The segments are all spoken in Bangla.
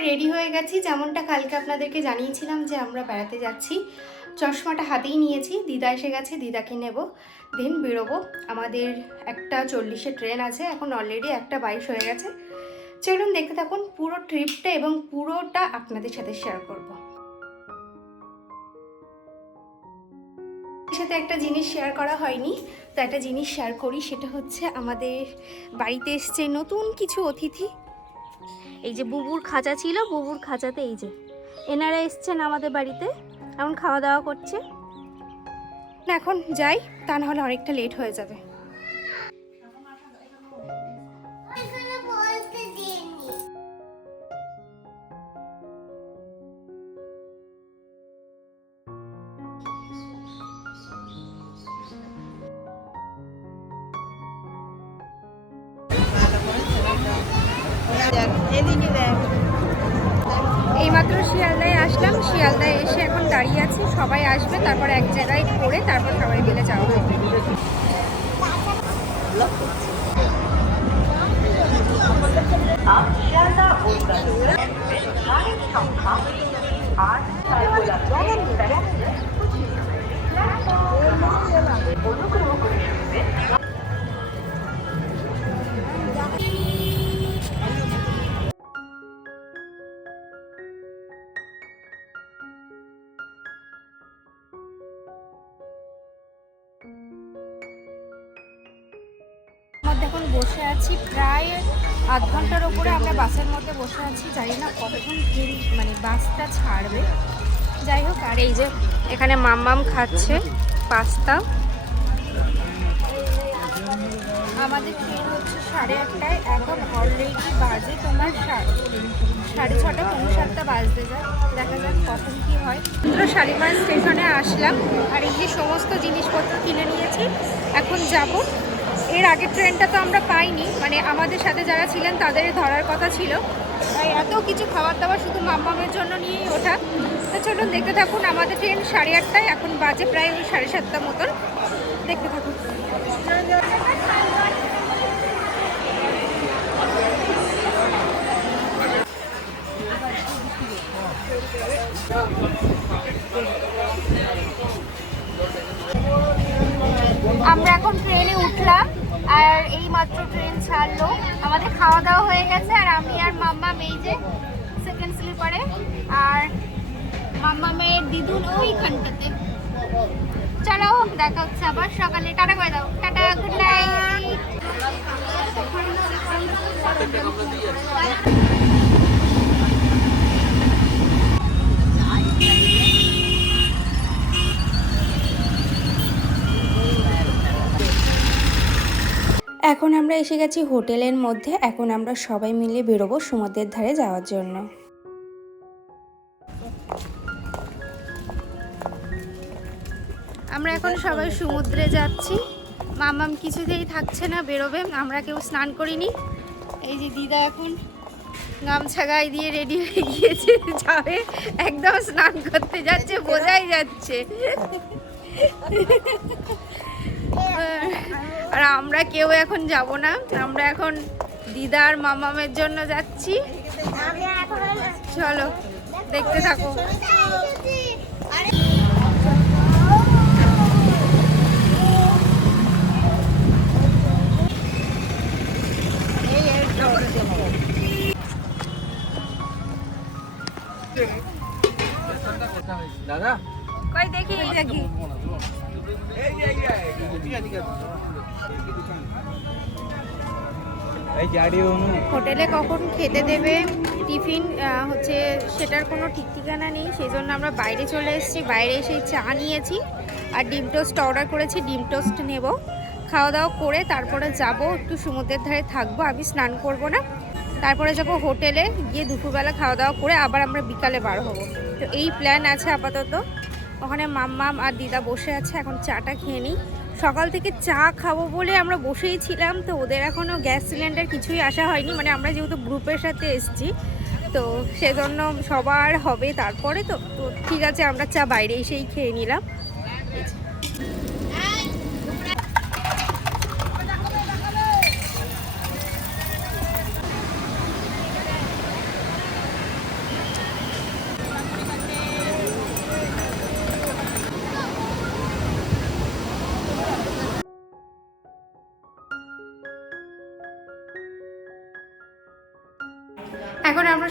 রেডি হয়ে গেছি। যেমনটা কালকে আপনাদেরকে জানিয়েছিলাম যে আমরা বেড়াতে যাচ্ছি। চশমাটা হাতেই নিয়েছি। দিদা এসে গেছে, দিদাকে নেব দেন বেরোবো। আমাদের একটা চল্লিশে ট্রেন আছে, এখন অলরেডি একটা বাইশ হয়ে গেছে। চলুন দেখতে থাকুন পুরো ট্রিপটা এবং পুরোটা আপনাদের সাথে শেয়ার করব। সাথে একটা জিনিস শেয়ার করা হয়নি। তো একটা জিনিস শেয়ার করি, সেটা হচ্ছে আমাদের বাড়িতে এসছে নতুন কিছু অতিথি। এই যে বুবুর খাঁচা ছিল, বুবুর খাঁচাতে এই যে। এনারা এসছেন আমাদের বাড়িতে, এখন খাওয়া দাওয়া করছে। এখন যাই, তা নাহলে অনেকটা লেট হয়ে যাবে। এইমাত্র শিয়ালদায় আসলাম। শিয়ালদায় এসে এখন দাঁড়িয়ে আছি। সবাই আসবে, তারপর এক জায়গায় করে তারপর সবাই মিলে যাওয়া হবে। মধ্যে আছি প্রায় আধ ঘণ্টার ওপরে আমরা বাসের মধ্যে বসে আছি, জানি না কতক্ষণ ট্রেন মানে বাসটা ছাড়বে। যাই হোক, আর এই যে এখানে মাম্মাম খাচ্ছে পাস্তা। আমাদের ট্রেন হচ্ছে সাড়ে আটটায়, এখন অলরেডি বাজে তোমার সাড়ে ছটা, পৌনে সাতটা বাজতে যায়। দেখা যাক কখন কি হয়। পুরো শালিমার স্টেশনে আসলাম, আর এই যে সমস্ত জিনিসপত্র কিনে নিয়েছি, এখন যাব এর আগের ট্রেনটা তো আমরা পাইনি। মানে আমাদের সাথে যারা ছিলেন তাদের ধরার কথা ছিল। এত কিছু খাবার দাবার শুধু মাম্মামের জন্য নিয়েই ওঠা। তো চলুন দেখতে থাকুন, আমাদের ট্রেন সাড়ে আটটায়, এখন বাজে প্রায় ওই সাড়ে সাতটা মতন। দেখতে থাকুন। আমরা এখন ট্রেনে উঠলাম, আর এই মাত্র ট্রেন ছাড়লো। আমাদের খাওয়া দাওয়া হয়ে গেছে, আর আমি আর মাম্মা এই যে সেকেন্ড স্লিপারে আর মাম্মা মেয়ের দিদুন ওইখানটাতে। চলো, দেখা হচ্ছে আবার সকালে। টাটা করে দাও। টাটা গুড নাইট এখন আমরা এসে গেছি হোটেলের মধ্যে। এখন আমরা সবাই মিলে বেরোবো সমুদ্রের ধারে যাওয়ার জন্য। আমরা এখন সবাই সমুদ্রে যাচ্ছি। মামাম কিছুতেই থাকছে না, বেরোবে। আমরা কেউ স্নান করিনি। এই যে দিদা এখন গামছা গায়ে দিয়ে রেডি হয়ে গিয়েছে, যাবে। একদম স্নান করতে যাচ্ছে, বোঝাই যাচ্ছে। আর আমরা কেউ এখন যাব না। আমরা এখন দিদার মামামের জন্য যাচ্ছি। চলো দেখতে থাকো। দাদা? কই দেখি দেখি। হোটেলে কখন খেতে দেবে? টিফিন হচ্ছে সেটার কোনো ঠিক ঠিকানা নেই সেই জন্য আমরা বাইরে চলে এসেছি। বাইরে এসে চা নিয়েছি আর ডিম টোস্ট অর্ডার করেছি। ডিম টোস্ট নেব। খাওয়া দাওয়া করে তারপরে যাব, একটু সমুদ্রের ধারে থাকব। আমি স্নান করব না। তারপরে যাব হোটেলে, গিয়ে দুপুরবেলা খাওয়া দাওয়া করে আবার আমরা বিকালে বার হব। তো এই প্ল্যান আছে আপাতত। ওখানে মাম্মাম আর দিদা বসে আছে, এখন চাটা খেয়ে নিই। সকাল থেকে চা খাব বলে আমরা বসেই ছিলাম, তো ওদের এখনও গ্যাস সিলিন্ডার কিছুই আসা হয়নি। মানে আমরা যেহেতু গ্রুপের সাথে এসেছি, তো সেজন্য সবার হবে তারপরে তো তো ঠিক আছে, আমরা চা বাইরে এসেই খেয়ে নিলাম।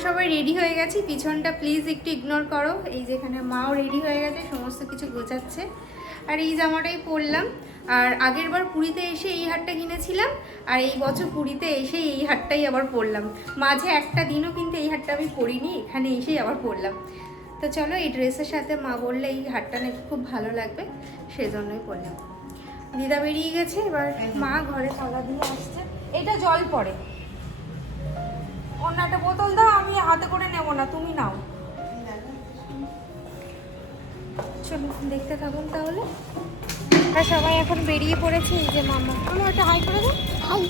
সবাই রেডি হয়ে গেছি। পিছনটা প্লিজ একটু ইগনোর করো। এই যে এখানে মাও রেডি হয়ে গেছে সমস্ত কিছু গোছাচ্ছে। আর এই জামাটাই পরলাম। আর আগের বার পুরীতে এসে এই হাটটা কিনেছিলাম আর এই বছর পুরীতে এসে এই হাটটাই আবার পরলাম। মাঝে একটা দিনও কিন্তু এই হাটটা আমি পরিনি এখানে এসেই আবার পরলাম। তো চলো এই ড্রেসের সাথে মা বললে এই হাটটা নাকি খুব ভালো লাগবে সেজন্যই পরলাম। দিদা বেরিয়ে গেছে এবার মা ঘরে তালা দিয়ে আসছে। এটা জল পড়ে অন্য একটা বোতল দাও আমি হাতে করে নেব না তুমি নাও। চলো দেখতে থাকুন তাহলে। আমরা সবাই এখন বেরিয়ে পড়েছি এই যে মামা। আমার একটা হাই করে দাও। হাই।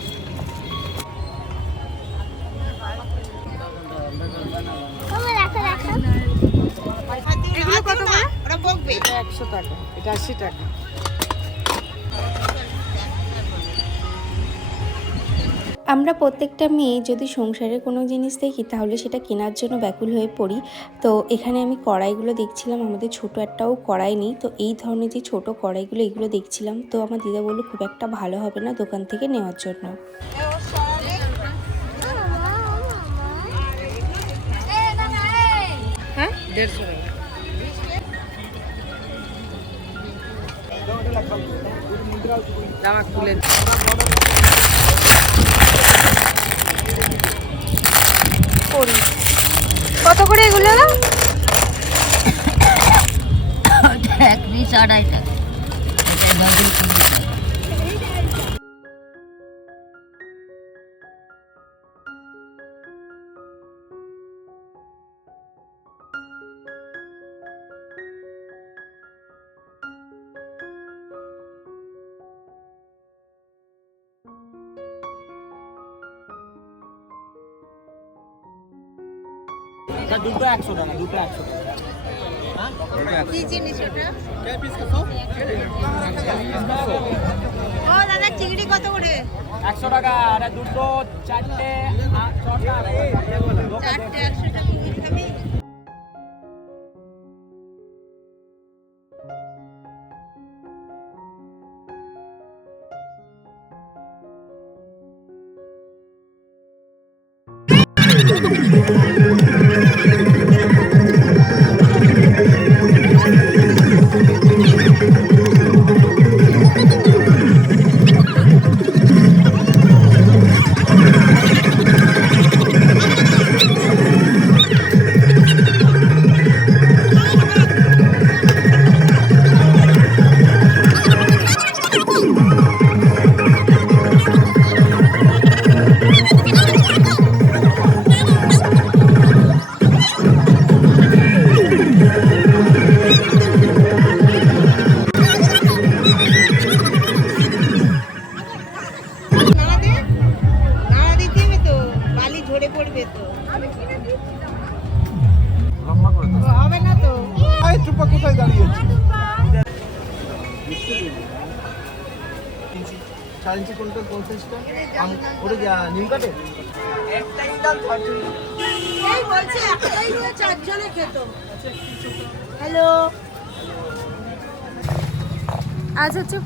এগুলো কত করে? ওরা বকবে। এটা একশো টাকা এটা আশি টাকা। আমরা প্রত্যেকটা মেয়ে যদি সংসারে কোনো জিনিস দেখি, তাহলে সেটা কেনার জন্য ব্যাকুল হয়ে পড়ি। তো এখানে আমি কড়াইগুলো দেখছিলাম, আমাদের ছোট একটাও কড়াই নেই। তো এই ধরনের যে ছোট কড়াইগুলো, এগুলো দেখছিলাম। তো আমার দিদা বলল, খুব একটা ভালো হবে না দোকান থেকে নেওয়ার জন্য। হ্যাঁ? দেড়শো টাকা। করি। কত করে এগুলো? এক পিস আড়াই টাকা টাকা দুটো একশো টাকা দুটো একশো টাকা। কি জিনিস ওটা? ও দাদা চিংড়ি কত করে? একশো টাকা আর দুটো চারটে ছটা। চারটে একশো টাকা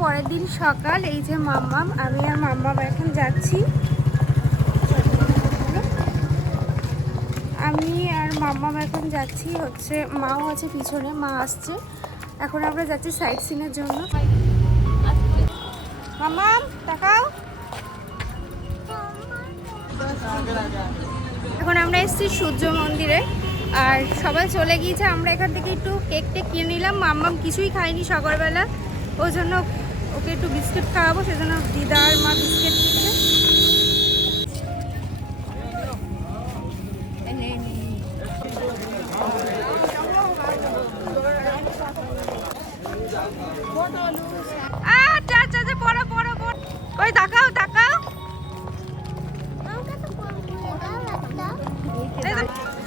পরের দিন সকাল, এই যে মাম্মাম, আমি আর মাম্মাম এখন যাচ্ছি। আমি আর মাম্মাম এখন যাচ্ছি হচ্ছে, মাও আছে পিছনে, মা আসছে। এখন আমরা যাচ্ছি সাইট সিনের জন্য। মাম্মাম, তাকাও। এখন আমরা এসেছি সূর্য মন্দিরে, আর সবাই চলে গিয়েছে। আমরা এখান থেকে একটু কেক টেক কিনে নিলাম। মাম্মাম কিছুই খায়নি সকালবেলা, ওই জন্য ওকে একটু বিস্কিট খাওয়াবো, সেজন্য দিদা আর মা বিস্কিট দিচ্ছে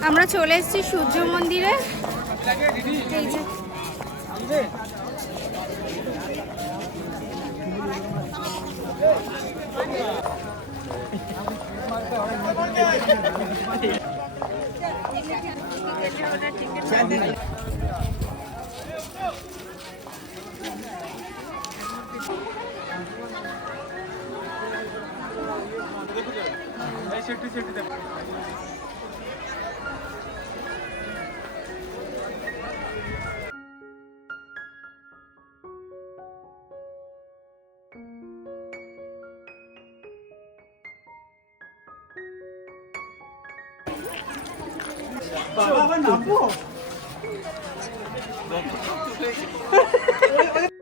আমরা চলে এসেছি সূর্য মন্দিরে। చెట్టు చెట్టు এই যে ওদিকে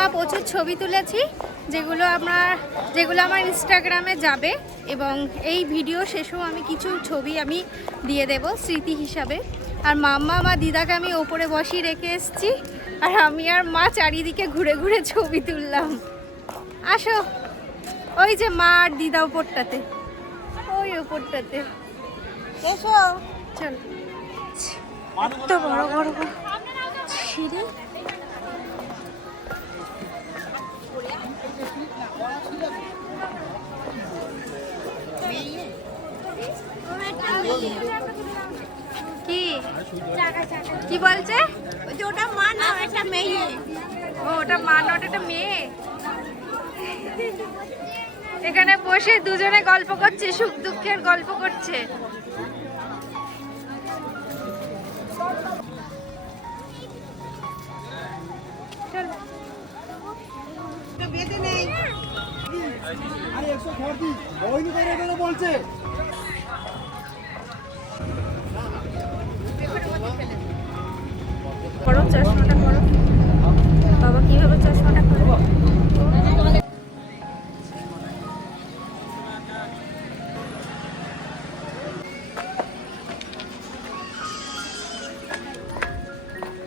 মা প্রচুর ছবি তুলেছি যেগুলো আমার যেগুলো আমার ইনস্টাগ্রামে যাবে এবং এই ভিডিও শেষেও আমি কিছু ছবি আমি দিয়ে দেব স্মৃতি হিসাবে। আর মাম্মা মা দিদাকে আমি ওপরে বসিয়ে রেখে এসেছি আর আমি আর মা চারিদিকে ঘুরে ঘুরে ছবি তুললাম। আসো ওই যে মা আর দিদা ওপরটাতে ওই ওপরটাতে। এসো। চল। এত বড় বড় বড় সিঁড়ি? কি কি বলছে ওটা মা না এটা মেয়ে। ও ওটা মা এটা মেয়ে। এখানে বসে দুজনে গল্প করছে সুখ দুঃখের গল্প করছে। বেঁধে নেই। আরে একশো করে বলছে করো, চশমাটা করো বাবা, কীভাবে চশমাটা করো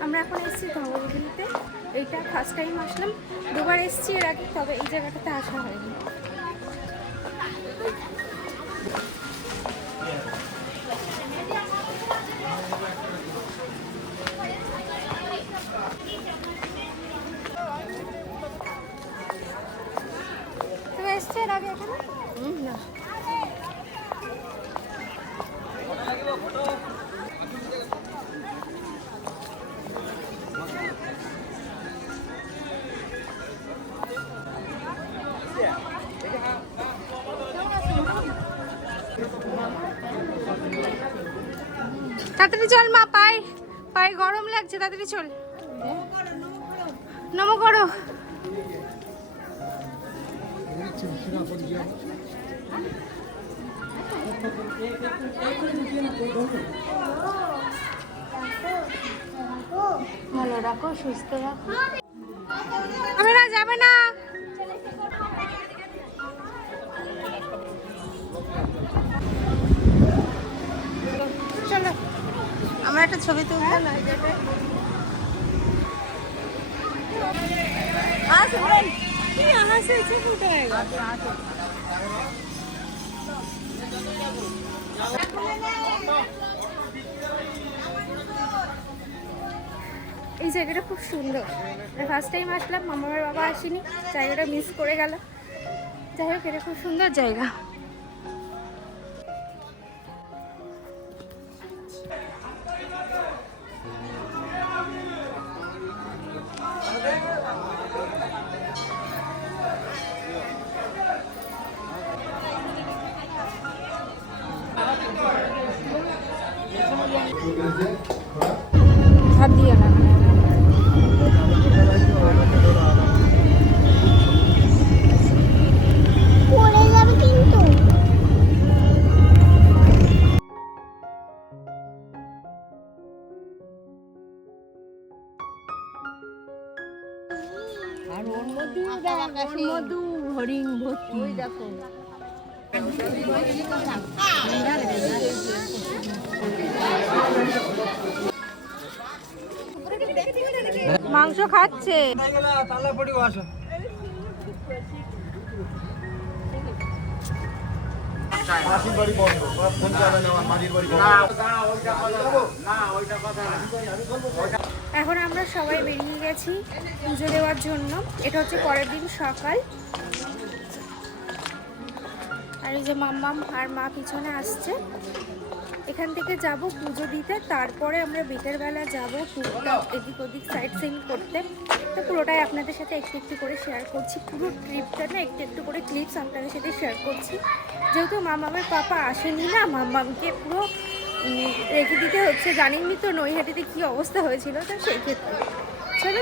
আমরা এখন এসেছি ধর্মদিনীতে এইটা ফার্স্ট টাইম আসলাম। দুবার এসেছি এর আগে, তবে এই জায়গাটাতে আসা হয়নি। চল মা, পায়ে পায়ে গরম লাগছে, তাড়াতাড়ি চল। নমো করো। ভালো রাখো, সুস্থ রাখো। আমরা যাবে না। আমরা একটা ছবি তুলবো না हाँ सिमरन यहाँ से ऐसे फोटो आएगा এই জায়গাটা খুব সুন্দর ফার্স্ট টাইম আসলাম মামার বাবা আসেনি জায়গাটা মিস করে গেল যাই হোক এটা খুব সুন্দর জায়গা মাটির বাড়ি বন্ধ এখন আমরা সবাই বেরিয়ে গেছি পুজো দেওয়ার জন্য। এটা হচ্ছে পরের দিন সকাল। আর এই যে মাম্মাম আর মা পিছনে আসছে। এখান থেকে যাব পুজো দিতে, তারপরে আমরা বিকেলবেলা যাব টুকটাক এদিক ওদিক সাইড সিন করতে। তো পুরোটাই আপনাদের সাথে একটু একটু করে শেয়ার করছি। পুরো ট্রিপটা না একটু একটু করে ক্লিপস আপনাদের সাথে শেয়ার করছি। যেহেতু মামামের পাপা আসেনি না মামামকে পুরো রেখে দিতে হচ্ছে। জানেননি তো নৈহাটিতে কী অবস্থা হয়েছিল, তো সেই ক্ষেত্রে। চলো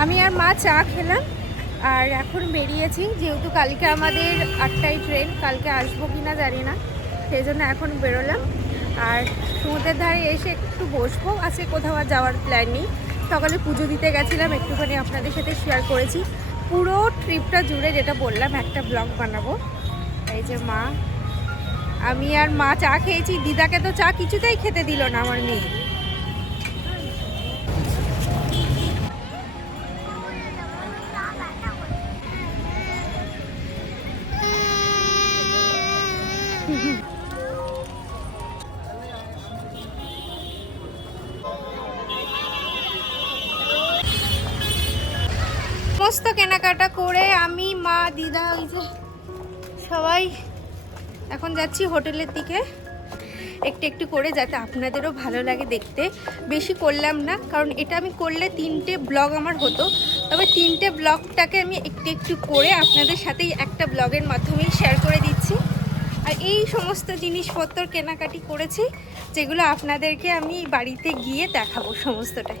আমি আর মা চা খেলাম, আর এখন বেরিয়েছি। যেহেতু কালকে আমাদের আটটায় ট্রেন কালকে আসব কি না জানি না সেই জন্য এখন বেরোলাম। আর সমুদ্রের ধারে এসে একটু বসবো, আজকে কোথাও আর যাওয়ার প্ল্যান নেই। সকালে পুজো দিতে গেছিলাম, একটুখানি আপনাদের সাথে শেয়ার করেছি। পুরো ট্রিপটা জুড়ে যেটা বললাম, একটা ব্লগ বানাবো। এই যে মা, আমি আর মা চা খেয়েছি। দিদাকে তো চা কিছুতেই খেতে দিল না আমার মেয়ে। দিদা ওই যে সবাই, এখন যাচ্ছি হোটেলের দিকে। একটু একটু করে যাতে আপনাদেরও ভালো লাগে দেখতে। বেশি করলাম না, কারণ এটা আমি করলে তিনটে ব্লগ আমার হতো। তবে তিনটে ব্লগটাকে আমি একটু একটু করে আপনাদের সাথেই একটা ব্লগের মাধ্যমেই শেয়ার করে দিচ্ছি। আর এই সমস্ত জিনিসপত্র কেনাকাটি করেছি, যেগুলো আপনাদেরকে আমি বাড়িতে গিয়ে দেখাবো সমস্তটাই।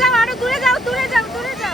যাও আরও দূরে যাও দূরে যাও দূরে যাও।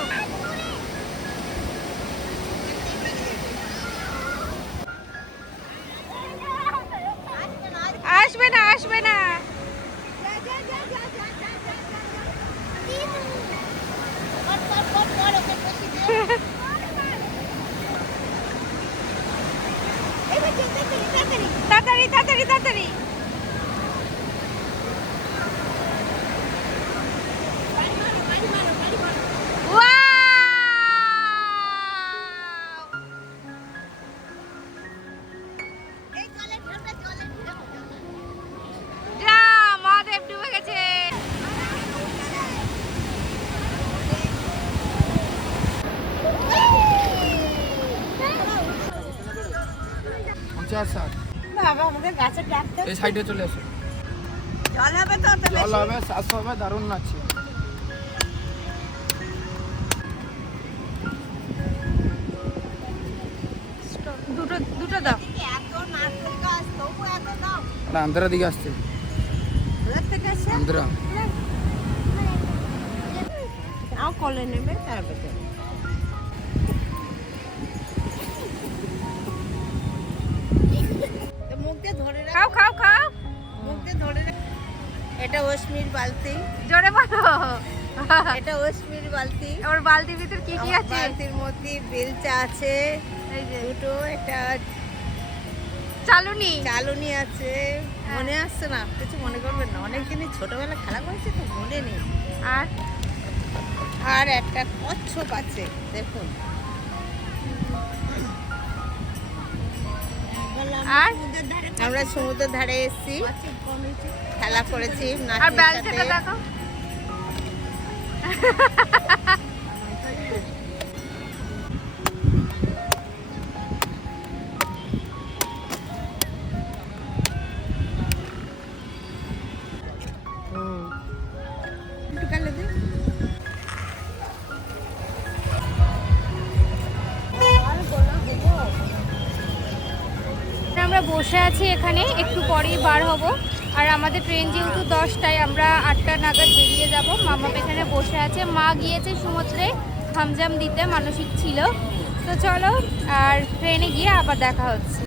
এই সাইডে চলে আসো। জল হবে তো জল হবে শ্বাস হবে দারুণ নাচছে দুটো দুটো দাও। আর আন্ধ্রা দিকে আসছে। আন্ধ্রা তাও কলে নেবে তারপরে। এটা অশ্মির বালতি। জোরে বলো। এটা অশ্মির বালতি। ওর বালতির ভিতর কি কি আছে? বালতির মধ্যে বেলচা আছে এই যে। দুটো একটা চালুনি। চালুনি আছে। মনে আসছে না কিছু মনে করবেন না। অনেক দিনই ছোটবেলা খেলা করেছে তো মনে নেই। আর? আর একটা কচ্ছপ আছে দেখুন। আর? আমরা সমুদ্রের ধারে এসেছি। খেলা করেছি। আমরা বসে আছি এখানে একটু পরেই বার হব আর আমাদের ট্রেন যেহেতু দশটায়, আমরা আটটা নাগাদ বেরিয়ে যাব। মামা এখানে বসে আছে। মা গিয়েছে সমুদ্রে থামজাম দিতে, মানসিক ছিল। তো চলো, আর ট্রেনে গিয়ে আবার দেখা হচ্ছে।